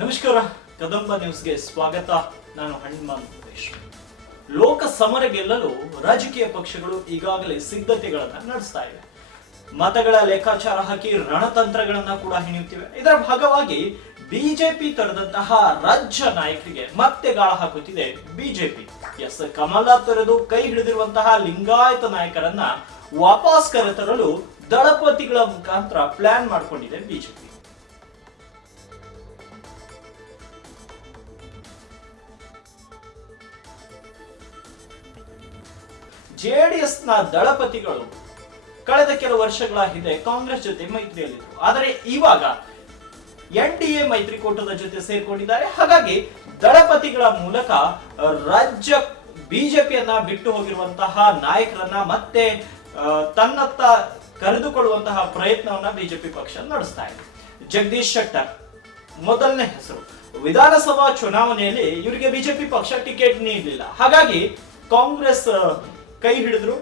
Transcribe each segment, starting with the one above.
ನಮಸ್ಕಾರ, ಕದಂಬ ನ್ಯೂಸ್ಗೆ ಸ್ವಾಗತ. ನಾನು ಹನುಮಂತ್ ಉಮೇಶ್. ಲೋಕ ಸಮರ ಗೆಲ್ಲಲು ರಾಜಕೀಯ ಪಕ್ಷಗಳು ಈಗಾಗಲೇ ಸಿದ್ಧತೆಗಳನ್ನ ನಡೆಸ್ತಾ ಇವೆ. ಮತಗಳ ಲೆಕ್ಕಾಚಾರ ಹಾಕಿ ರಣತಂತ್ರಗಳನ್ನ ಕೂಡ ಹೆಣೆಯುತ್ತಿವೆ. ಇದರ ಭಾಗವಾಗಿ ಬಿಜೆಪಿ ತೊರೆದಂತಹ ರಾಜ್ಯ ನಾಯಕರಿಗೆ ಮತ್ತೆ ಗಾಳ ಹಾಕುತ್ತಿದೆ ಬಿಜೆಪಿ. ಕಮಲ ತೊರೆದು ಕೈ ಹಿಡಿದಿರುವಂತಹ ಲಿಂಗಾಯತ ನಾಯಕರನ್ನ ವಾಪಸ್ ಕರೆತರಲು ದಳಪತಿಗಳ ಮುಖಾಂತರ ಪ್ಲಾನ್ ಮಾಡಿಕೊಂಡಿದೆ ಬಿಜೆಪಿ. ಜೆಡಿಎಸ್ ನ ದಳಪತಿಗಳು ಕಳೆದ ಕೆಲವು ವರ್ಷಗಳ ಹಿಂದೆ ಕಾಂಗ್ರೆಸ್ ಜೊತೆ ಮೈತ್ರಿಯಲ್ಲಿದ್ದರು. ಆದರೆ ಇವಾಗ ಎನ್ಡಿಎ ಮೈತ್ರಿಕೂಟದ ಜೊತೆ ಸೇರ್ಕೊಂಡಿದ್ದಾರೆ. ಹಾಗಾಗಿ ದಳಪತಿಗಳ ಮೂಲಕ ರಾಜ್ಯ ಬಿಜೆಪಿಯನ್ನ ಬಿಟ್ಟು ಹೋಗಿರುವಂತಹ ನಾಯಕರನ್ನ ಮತ್ತೆ ತನ್ನತ್ತ ಕರೆದುಕೊಳ್ಳುವಂತಹ ಪ್ರಯತ್ನವನ್ನ ಬಿಜೆಪಿ ಪಕ್ಷ ನಡೆಸ್ತಾ ಇದೆ. ಜಗದೀಶ್ ಶೆಟ್ಟರ್ ಮೊದಲನೇ ಹೆಸರು. ವಿಧಾನಸಭಾ ಚುನಾವಣೆಯಲ್ಲಿ ಇವರಿಗೆ ಬಿಜೆಪಿ ಪಕ್ಷ ಟಿಕೆಟ್ ನೀಡಲಿಲ್ಲ. ಹಾಗಾಗಿ ಕಾಂಗ್ರೆಸ್ ಕೈ ಹಿಡಿದ್ರು.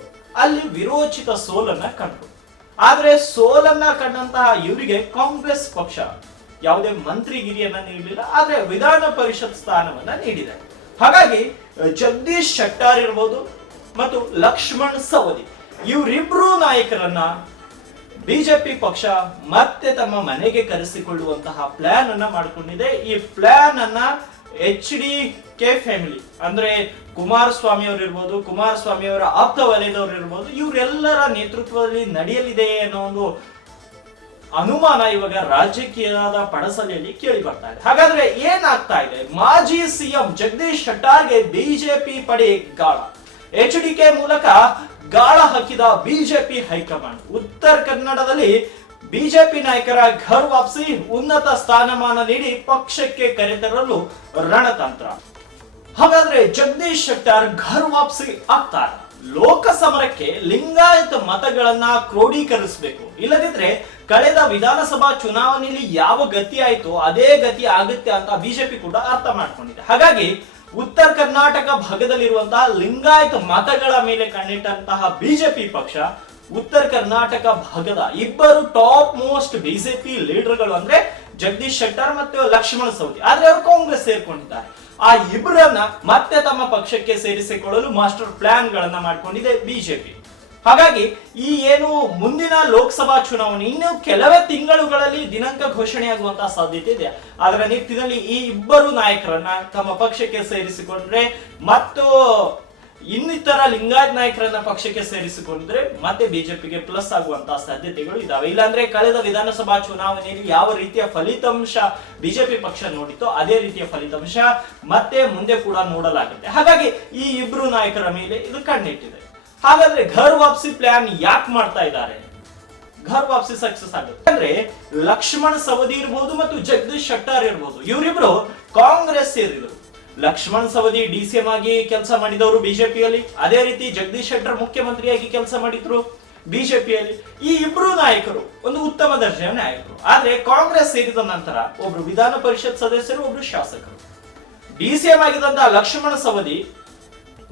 ಅಲ್ಲಿ ವಿರೋಚಿತ ಸೋಲನ್ನ ಕಂಡ್ರು. ಆದ್ರೆ ಸೋಲನ್ನ ಕಂಡಂತಹ ಇವರಿಗೆ ಕಾಂಗ್ರೆಸ್ ಪಕ್ಷ ಯಾವುದೇ ಮಂತ್ರಿಗಿರಿಯನ್ನ ನೀಡಲಿಲ್ಲ, ಆದ್ರೆ ವಿಧಾನ ಪರಿಷತ್ ಸ್ಥಾನವನ್ನ ನೀಡಿದೆ. ಹಾಗಾಗಿ ಜಗದೀಶ್ ಶೆಟ್ಟರ್ ಇರ್ಬೋದು ಮತ್ತು ಲಕ್ಷ್ಮಣ್ ಸವದಿ ಇವರಿಬ್ರು ನಾಯಕರನ್ನ ಬಿಜೆಪಿ ಪಕ್ಷ ಮತ್ತೆ ತಮ್ಮ ಮನೆಗೆ ಕರೆಸಿಕೊಳ್ಳುವಂತಹ ಪ್ಲಾನ್ ಅನ್ನ ಮಾಡಿಕೊಂಡಿದೆ. ಈ ಪ್ಲಾನ್ ಅನ್ನ HDK ಫ್ಯಾಮಿಲಿ ಅಂದ್ರೆ ಕುಮಾರಸ್ವಾಮಿ ಅವರು ಇರ್ಬೋದು, ಕುಮಾರಸ್ವಾಮಿ ಅವರ ಆಪ್ತ ವಲಯದವರು ಇರ್ಬೋದು, ಇವರೆಲ್ಲರ ನೇತೃತ್ವದಲ್ಲಿ ನಡೆಯಲಿದೆ ಅನ್ನೋ ಒಂದು ಅನುಮಾನ ಇವಾಗ ರಾಜಕೀಯದ ಪಡಸಲೆಯಲ್ಲಿ ಕೇಳಿ ಬರ್ತಾ ಇದೆ. ಹಾಗಾದ್ರೆ ಏನಾಗ್ತಾ ಇದೆ? ಮಾಜಿ ಸಿಎಂ ಜಗದೀಶ್ ಶೆಟ್ಟರ್ಗೆ ಬಿಜೆಪಿ ಪಡೆ ಗಾಳ. HDK ಮೂಲಕ ಗಾಳ ಹಾಕಿದ ಬಿಜೆಪಿ ಹೈಕಮಾಂಡ್. ಉತ್ತರ ಕನ್ನಡದಲ್ಲಿ ಬಿಜೆಪಿ ನಾಯಕರ ಘರ್ ವಾಪಸಿ, ಉನ್ನತ ಸ್ಥಾನಮಾನ ನೀಡಿ ಪಕ್ಷಕ್ಕೆ ಕರೆತರಲು ರಣತಂತ್ರ. ಹಾಗಾದ್ರೆ ಜಗದೀಶ್ ಶೆಟ್ಟರ್ ಘರ್ ವಾಪಸಿ ಆಗ್ತಾರೆ. ಲೋಕ ಸಮರಕ್ಕೆ ಲಿಂಗಾಯತ ಮತಗಳನ್ನ ಕ್ರೋಢೀಕರಿಸಬೇಕು. ಇಲ್ಲದಿದ್ರೆ ಕಳೆದ ವಿಧಾನಸಭಾ ಚುನಾವಣೆಯಲ್ಲಿ ಯಾವ ಗತಿ ಆಯ್ತು ಅದೇ ಗತಿ ಆಗುತ್ತೆ ಅಂತ ಬಿಜೆಪಿ ಕೂಡ ಅರ್ಥ ಮಾಡ್ಕೊಂಡಿದೆ. ಹಾಗಾಗಿ ಉತ್ತರ ಕರ್ನಾಟಕ ಭಾಗದಲ್ಲಿರುವಂತಹ ಲಿಂಗಾಯತ ಮತಗಳ ಮೇಲೆ ಕಣ್ಣಿಟ್ಟಂತಹ ಬಿಜೆಪಿ ಪಕ್ಷ ಉತ್ತರ ಕರ್ನಾಟಕ ಭಾಗದ ಇಬ್ಬರು ಟಾಪ್ ಮೋಸ್ಟ್ ಬಿಜೆಪಿ ಲೀಡರ್ಗಳು ಅಂದ್ರೆ ಜಗದೀಶ್ ಶೆಟ್ಟರ್ ಮತ್ತು ಲಕ್ಷ್ಮಣ್ ಸವದಿ, ಆದ್ರೆ ಅವರು ಕಾಂಗ್ರೆಸ್ ಸೇರ್ಕೊಂಡಿದ್ದಾರೆ. ಆ ಇಬ್ಬರನ್ನ ಮತ್ತೆ ತಮ್ಮ ಪಕ್ಷಕ್ಕೆ ಸೇರಿಸಿಕೊಳ್ಳಲು ಮಾಸ್ಟರ್ ಪ್ಲಾನ್ ಗಳನ್ನ ಮಾಡ್ಕೊಂಡಿದೆ ಬಿಜೆಪಿ. ಹಾಗಾಗಿ ಈ ಏನು ಮುಂದಿನ ಲೋಕಸಭಾ ಚುನಾವಣೆ ಇನ್ನು ಕೆಲವೇ ತಿಂಗಳುಗಳಲ್ಲಿ ದಿನಾಂಕ ಘೋಷಣೆಯಾಗುವಂತಹ ಸಾಧ್ಯತೆ ಇದೆ. ಅದರ ನಿಟ್ಟಿನಲ್ಲಿ ಈ ಇಬ್ಬರು ನಾಯಕರನ್ನ ತಮ್ಮ ಪಕ್ಷಕ್ಕೆ ಸೇರಿಸಿಕೊಂಡ್ರೆ ಮತ್ತು ಇನ್ನಿತರ ಲಿಂಗಾಯತ್ ನಾಯಕರನ್ನ ಪಕ್ಷಕ್ಕೆ ಸೇರಿಸಿಕೊಂಡಿದ್ರೆ ಮತ್ತೆ ಬಿಜೆಪಿಗೆ ಪ್ಲಸ್ ಆಗುವಂತಹ ಸಾಧ್ಯತೆಗಳು ಇದಾವೆ. ಇಲ್ಲಾಂದ್ರೆ ಕಳೆದ ವಿಧಾನಸಭಾ ಚುನಾವಣೆಯಲ್ಲಿ ಯಾವ ರೀತಿಯ ಫಲಿತಾಂಶ ಬಿಜೆಪಿ ಪಕ್ಷ ನೋಡಿತೋ ಅದೇ ರೀತಿಯ ಫಲಿತಾಂಶ ಮತ್ತೆ ಮುಂದೆ ಕೂಡ ನೋಡಲಾಗುತ್ತೆ. ಹಾಗಾಗಿ ಈ ಇಬ್ರು ನಾಯಕರ ಮೇಲೆ ಇದು ಕಣ್ಣಿಟ್ಟಿದೆ. ಹಾಗಾದ್ರೆ ಘರ್ ವಾಪಸಿ ಪ್ಲಾನ್ ಯಾಕೆ ಮಾಡ್ತಾ ಇದ್ದಾರೆ? ಘರ್ ವಾಪಸಿ ಸಕ್ಸಸ್ ಆಗುತ್ತೆ ಅಂದ್ರೆ ಲಕ್ಷ್ಮಣ್ ಸವದಿ ಇರಬಹುದು ಮತ್ತು ಜಗದೀಶ್ ಶೆಟ್ಟರ್ ಇರಬಹುದು, ಇವರಿಬ್ರು ಕಾಂಗ್ರೆಸ್ ಸೇರಿದರು. ಲಕ್ಷ್ಮಣ್ ಸವದಿ DCM ಆಗಿ ಕೆಲಸ ಮಾಡಿದವರು ಬಿಜೆಪಿಯಲ್ಲಿ, ಅದೇ ರೀತಿ ಜಗದೀಶ್ ಶೆಟ್ಟರ್ ಮುಖ್ಯಮಂತ್ರಿಯಾಗಿ ಕೆಲಸ ಮಾಡಿದ್ರು ಬಿಜೆಪಿಯಲ್ಲಿ. ಈ ಇಬ್ರು ನಾಯಕರು ಒಂದು ಉತ್ತಮ ದರ್ಜೆಯ ನಾಯಕರು. ಆದ್ರೆ ಕಾಂಗ್ರೆಸ್ ಸೇರಿದ ನಂತರ ಒಬ್ರು ವಿಧಾನ ಪರಿಷತ್ ಸದಸ್ಯರು, ಒಬ್ರು ಶಾಸಕರು. DCM ಆಗಿದ್ದಂತಹ ಲಕ್ಷ್ಮಣ್ ಸವದಿ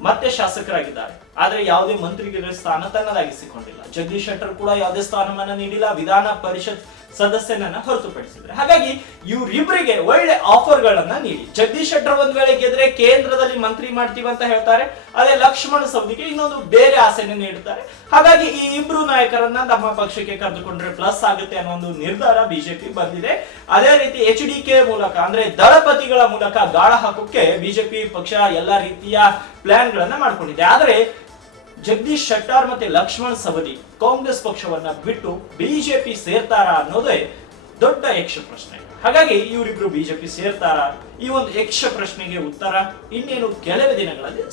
ಮತ್ತೆ ಶಾಸಕರಾಗಿದ್ದಾರೆ, ಆದ್ರೆ ಯಾವುದೇ ಮಂತ್ರಿಗಿರಿ ಸ್ಥಾನ ತನ್ನದಾಗಿಸಿಕೊಂಡಿಲ್ಲ. ಜಗದೀಶ್ ಶೆಟ್ಟರ್ ಕೂಡ ಯಾವುದೇ ಸ್ಥಾನಮಾನ ನೀಡಿಲ್ಲ, ವಿಧಾನ ಪರಿಷತ್ ಸದಸ್ಯನನ್ನ ಹೊರತುಪಡಿಸಿದ್ರೆ. ಹಾಗಾಗಿ ಇವರಿಬ್ಬರಿಗೆ ಒಳ್ಳೆ ಆಫರ್ ಗಳನ್ನ ನೀಡಿ ಜಗದೀಶ್ ಶೆಟ್ಟರ್ ಒಂದ್ ವೇಳೆ ಗೆದ್ರೆ ಕೇಂದ್ರದಲ್ಲಿ ಮಂತ್ರಿ ಮಾಡ್ತೀವಿ ಅಂತ ಹೇಳ್ತಾರೆ. ಅದೇ ಲಕ್ಷ್ಮಣ್ ಸವದಿಗೆ ಇನ್ನೊಂದು ಬೇರೆ ಆಸೆನ ನೀಡುತ್ತಾರೆ. ಹಾಗಾಗಿ ಈ ಇಬ್ರು ನಾಯಕರನ್ನ ನಮ್ಮ ಪಕ್ಷಕ್ಕೆ ಕರೆದುಕೊಂಡ್ರೆ ಪ್ಲಸ್ ಆಗುತ್ತೆ ಅನ್ನೋ ಒಂದು ನಿರ್ಧಾರ ಬಿಜೆಪಿ ಬಂದಿದೆ. ಅದೇ ರೀತಿ HDK ಮೂಲಕ ಅಂದ್ರೆ ದಳಪತಿಗಳ ಮೂಲಕ ಗಾಳ ಹಾಕೋಕೆ ಬಿಜೆಪಿ ಪಕ್ಷ ಎಲ್ಲಾ ರೀತಿಯ ಪ್ಲಾನ್ ಗಳನ್ನ ಮಾಡ್ಕೊಂಡಿದೆ. ಆದ್ರೆ ಜಗದೀಶ್ ಶೆಟ್ಟರ್ ಮತ್ತೆ ಲಕ್ಷ್ಮಣ್ ಸವದಿ ಕಾಂಗ್ರೆಸ್ ಪಕ್ಷವನ್ನ ಬಿಟ್ಟು ಬಿಜೆಪಿ ಸೇರ್ತಾರ ಅನ್ನೋದೇ ದೊಡ್ಡ ಯಕ್ಷ ಪ್ರಶ್ನೆ. ಹಾಗಾಗಿ ಇವರಿಬ್ರು ಬಿಜೆಪಿ ಸೇರ್ತಾರ? ಈ ಒಂದು ಯಕ್ಷ ಪ್ರಶ್ನೆಗೆ ಉತ್ತರ ಇನ್ನೇನು ಕೆಲವೇ ದಿನಗಳಲ್ಲಿ